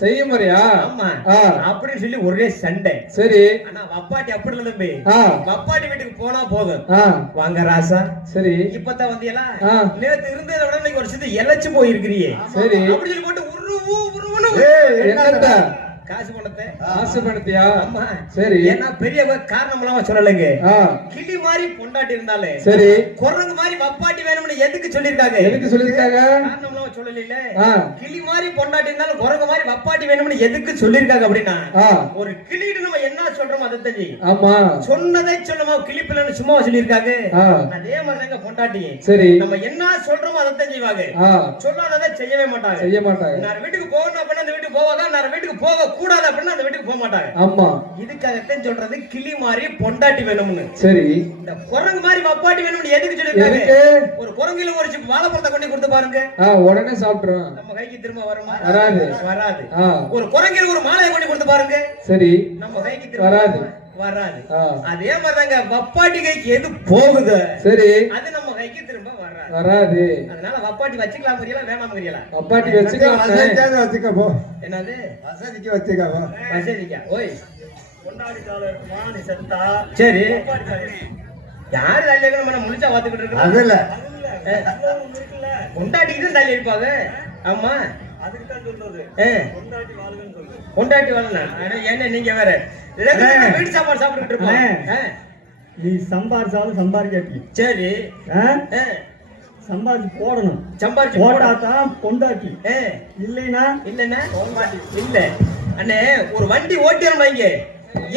செய்முறையா அப்படின்னு சொல்லி ஒரே சண்டை. சரி. ஆனா வப்பாட்டி அப்படி இல்ல தம்பி. வப்பாட்டி வீட்டுக்கு போனா போதும். வாங்க ராசா. சரி. இப்பதான் வந்தியலா? நேத்து இருந்ததை விட இன்னைக்கு ஒரு சித்து இழைச்சு போயிருக்கிறியே. சரி. அப்படி சொல்லி போட்டு உருவனு என்னடா காசு பணத்தை காசு பணத்தையா? ஆமா. சரி. ஏன்னா பெரிய காரணம் எல்லாம் சொல்லலைங்க. கிளி மாதிரி பொண்டாட்டி இருந்தாலே சரி, குரங்கு மாதிரி வப்பாட்டி வேணும்னு எதுக்கு சொல்லிருக்காங்க? எதுக்கு சொல்லிருக்காங்க? காரணம் எல்லாம் சொல்லல. கிளி மாதிரி பொண்டாட்டி இருந்தாலும் குரங்கு மாதிரி வப்பாட்டி வேணும்னு எதுக்கு சொல்லிருக்காங்க அப்படின்னா, ஒரு கிளிட்டு நம்ம என்ன சொல்றோமோ அதை தெரிஞ்சு. ஆமா. சொன்னதை சொல்லுமா கிளிப்பிலன்னு சும்மா சொல்லிருக்காங்க. அதே மாதிரிதாங்க பொண்டாட்டி. சரி. நம்ம என்ன சொல்றோமோ அதை தான் செய்வாங்க. சொல்லாததை செய்யவே மாட்டாங்க. செய்ய மாட்டாங்க. நான் வீட்டுக்கு போகணும் அப்படின்னா அந்த வீட்டுக்கு போவாங்க. நான் வீட்டுக்கு போக கூடாது அப்படின்னா அந்த வீட்டுக்கு போக மாட்டாங்க. ஆமா. இதுக்காகத்தான் சொல்றது கிளி மாதிரி பொண்டாட்டி வேணும்னு. சரி. இந்த குரங்கு மாதிரி வப்பாட்டி வேணும்னு எதுக்கு சொல்லிருக்காங்க? ஒரு குரங்குல ஒரு சிப் வாழைப்பழத்தை கொண்டு கொடுத்து பாருங்க. உடனே சாப்பிடுறோம். நம்ம கைக்கு திரும்ப வருமா? வராது. வராது. ஒரு குரங்குல ஒரு மாலையை கொண்டு கொடுத்து பாருங்க. சரி. நம்ம கைக்கு திரும்ப வராது. வராது. அதே மாதிரிதாங்க வப்பாட்டி கைக்கு எது போகுது, சரி, அது நம்ம கைக்கு திரும்ப வராது. வராது. அதனால வப்பாட்டி வச்சுக்கலாம் முடியல, வேணாம் முடியல. வப்பாட்டி வச்சுக்கலாம், வச்சுக்க போ. என்னது வசதிக்கு வச்சுக்க போ. வசதிக்கா? ஓய் கொண்டாடி கால மானி செத்தா. சரி. யாரு தள்ளி நம்ம முழிச்சா பாத்துக்கிட்டு இருக்கோம். அது இல்ல. கொண்டாடிக்கு தள்ளி இருப்பாங்க. ஆமா. அதுக்கு தான் சொல்றது. கொண்டாடி வாழ்கன்னு சொல்றது. கொண்டாடி வாழ்னா என்ன நீங்க வேற வீட்டு சாப்பாடு சாப்பிட்டு இருப்போம். நீ சம்பாரிச்சாலும் சம்பாதிக்க. சரி. சம்பாதிச்சு போடணும். சம்பாதிச்சு போடாதான் பொண்டாட்டி. இல்லைன்னா இல்லைன்னா இல்ல. அண்ணே ஒரு வண்டி ஓட்டிடணும். இங்க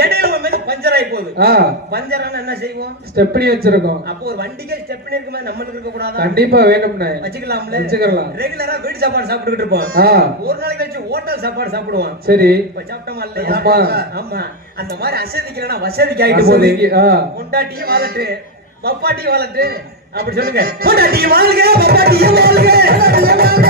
இடையில பஞ்சர் ஆகி போகுது. பஞ்சர் என்ன செய்வோம்? ஸ்டெப்னி வச்சிருக்கோம். அப்போ ஒரு வண்டிக்கே ஸ்டெப்னி இருக்க மாதிரி நம்மளுக்கு இருக்க கூடாதா? கண்டிப்பா வேணும்னே. வச்சுக்கலாம்ல. வச்சுக்கலாம். ரெகுலரா வீட்டு சாப்பாடு சாப்பிட்டுக்கிட்டு இருப்போம். ஒரு நாளைக்கு கழிச்சு ஹோட்டல் சாப்பாடு சாப்பிடுவோம். சரி. இப்ப சாப்பிட்டோமா இல்லையா? ஆமா. அந்த மாதிரி அசதிக்கலன்னா வசதிக்கு ஆயிட்டு போகுது. பொண்டாட்டியும் வாழட்டு, பப்பாட்டியும் வாழட்டு. அப்படி சொல்லுங்க. பொண்டாட்டியும் வாழ்க, பப்பாட்டியும் வாழ்க.